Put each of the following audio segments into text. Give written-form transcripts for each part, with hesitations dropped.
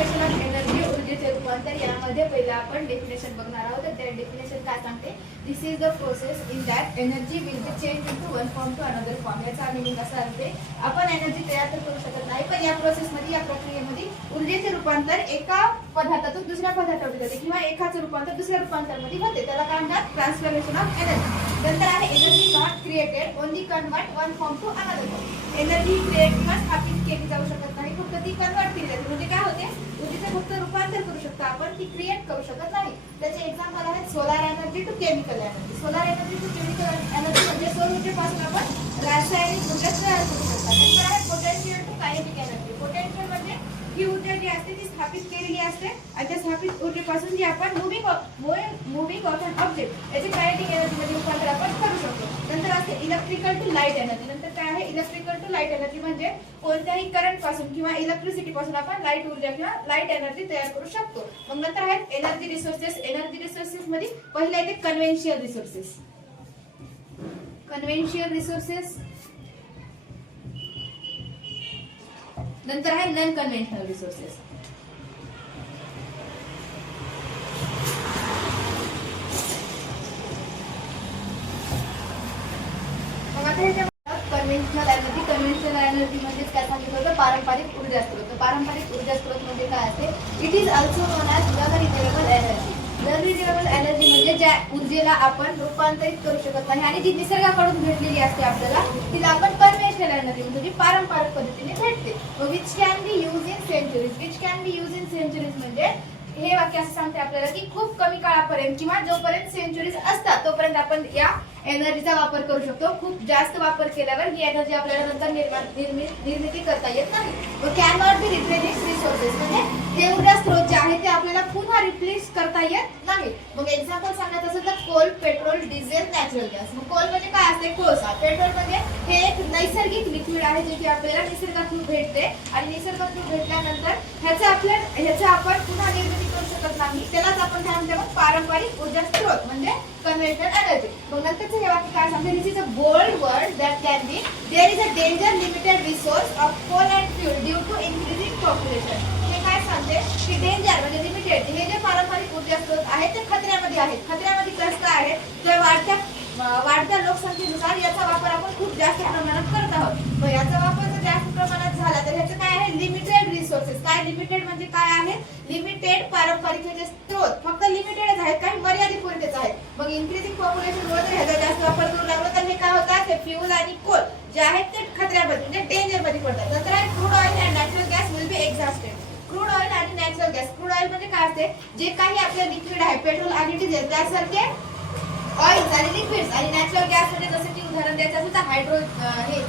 Transformation of energy ऊर्जेचे रूपांतर यामध्ये पहिले आपण डेफिनेशन बघणार आहोत. तर त्या डेफिनेशन काय सांगते, this is the process in that energy will be change into one form to another form. याचा मीनिंग असा असते, आपण एनर्जी तयार तर करू शकत नाही, पण या प्रोसेसमध्ये या प्रक्रियेमध्ये ऊर्जेचे रूपांतर एका पदार्थातून दुसऱ्या पदार्थात होते किंवा एकाचं रूपांतर दुसऱ्या रूपांतरामध्ये होते. त्याला काय म्हणतात, ट्रान्सफॉर्मेशन ऑफ एनर्जी. नंतर आहे energy not created, only convert one form to another form. Energy create किंवा स्थापित केली जाऊ शकत नाही, फक्त ती कन्वर्ट केली जाते. म्हणजे काय होते, ऊर्जेचे फक्त रूपांतर करू शकतो आपण, ती क्रिएट करू शकत नाही. त्याचे एक्झाम्पल आहेत solar energy to chemical energy. Solar energy to chemical energy म्हणजे सौर ऊर्जेपासून आपण रासायनिक ऊर्जा तयार करू शकतो. नंतर आहे potential to kinetic energy. Potential म्हणजे ही ऊर्जा जी असते ती स्थापित केलेली असते आणि त्या स्थापित ऊर्जेपासून जी आपण मुव्हिंग ऑफ एन ऑब्जेक्ट याचे कायनेटिक एनर्जी मध्ये रूपांतर आपण करू शकतो. नंतर असते इलेक्ट्रिकल टू लाईट एनर्जी. नंतर काय आहे, इलेक्ट्रिकल टू लाईट एनर्जी म्हणजे कोणत्याही करंट पासून किंवा इलेक्ट्रिसिटी पासून आपण लाईट ऊर्जा किंवा लाईट एनर्जी तयार करू शकतो. मग नंतर आहेत एनर्जी रिसोर्सेस. एनर्जी रिसोर्सेस मध्ये पहिला येते कन्व्हेन्शियल रिसोर्सेस. कन्व्हेन्शियल रिसोर्सेस, नंतर आहे नॉन कन्व्हेन्शनल रिसोर्सेस. मग आता हे कन्व्हेन्शनल एनर्जी. कन्व्हेन्शनल एनर्जी म्हणजे काय सांगितलं होतं, पारंपरिक ऊर्जा स्रोत. पारंपरिक ऊर्जा स्रोत म्हणजे काय असते, it is also non as non renewable energy. Non renewable energy म्हणजे ज्या ऊर्जेला आपण रूपांतरित करू शकत नाही आणि जी निसर्गाकडून भेटलेली असते आपल्याला, तिला आपण कन्व्हेन्शनल एनर्जी म्हणजे जी पारंपरिक पद्धतीने भेटते. Which can be use in centuries. Which can be use in centuries म्हणजे हे वाक्य असं सांगते आपल्याला की खूप कमी काळापर्यंत किंवा जोपर्यंत सेंचुरीज असतात तोपर्यंत आपण या एनर्जीचा वापर करू शकतो. खूप जास्त वापर केल्यावर ही एनर्जी आपल्याला नंतर निर्मिती करता येत नाही. Can not B replenish resources म्हणजे हे ऊर्जा स्रोत जे आहे ते आपल्याला पुन्हा रिप्लेस करता येत नाही. मग एक्झाम्पल सांगायचं असेल तर coal, petrol, diesel, natural gas. मग कोल म्हणजे काय असते, कोळसा. पेट्रोल म्हणजे हे एक नैसर्गिक लिक्विड आहे जे की आपल्याला निसर्गातून भेटते आणि निसर्गातून भेटल्यानंतर ह्याचा आपण पुन्हा निर्मिती करू शकत नाही. त्यालाच आपण काय म्हणतो, पारंपरिक ऊर्जा स्रोत म्हणजे कन्व्हेन्शनल एनर्जी. मग नंतरचं हे वाक्य काय सांगते, this is a bold word that can be there is a danger limited resource of coal and fuel due to increasing population. हे काय सांगते की डेंजर म्हणजे लिमिटेड, हे जे पारंपरिक ऊर्जा स्रोत आहेत ते खतऱ्यामध्ये आहेत. खतऱ्यामध्ये कसं आहे, तर वाढत्या लोकसंख्येनुसार याचा वापर आपण खूप जास्त प्रमाणात करत आहोत. मग याचा वापर जर जास्त प्रमाणात झाला तर ह्याचं काय आहे, लिमिटेड रिसोर्सेस. काय लिमिटेड म्हणजे काय आहे, लिमिटेड पारंपरिक जे स्रोत फक्त लिमिटेडच आहेत, काही मर्यादित पुरतेच आहेत. मग इन्क्रीजिंग पॉप्युलेशनमुळे जर ह्याचा जास्त वापर करू लागलो तर हे काय होतात, ते फ्यूल आणि कोल जे आहेत ते खतऱ्यामध्ये म्हणजे डेंजर मध्ये पडतात. नंतर आहे crude oil and natural gas will be exhausted. Crude oil आणि नॅचरल गॅस. क्रूड ऑइल म्हणजे काय असते, जे काही आपले लिक्विड आहे पेट्रोल आणि डिझेल त्यासारखे ऑइल्स आणि लिक्विड्स. आणि नॅचरल गॅस म्हणजे जसं की उदाहरण द्यायचं असेल तर हे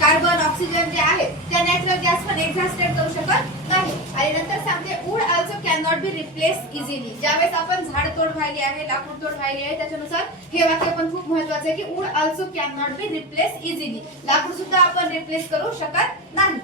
कार्बन, ऑक्सिजन जे आहे त्या नॅचरल गॅस पण एक्झॉस्टेड करू शकत नाही. आणि नंतर सांगते wood also can not be replace easily. ज्यावेळेस आपण झाड तोड व्हायली आहे, लाकूड तोड व्हायली आहे, त्याच्यानुसार हे वाक्य पण खूप महत्वाचं आहे की wood also can not be replace easily. लाकूड सुद्धा आपण रिप्लेस करू शकत नाही.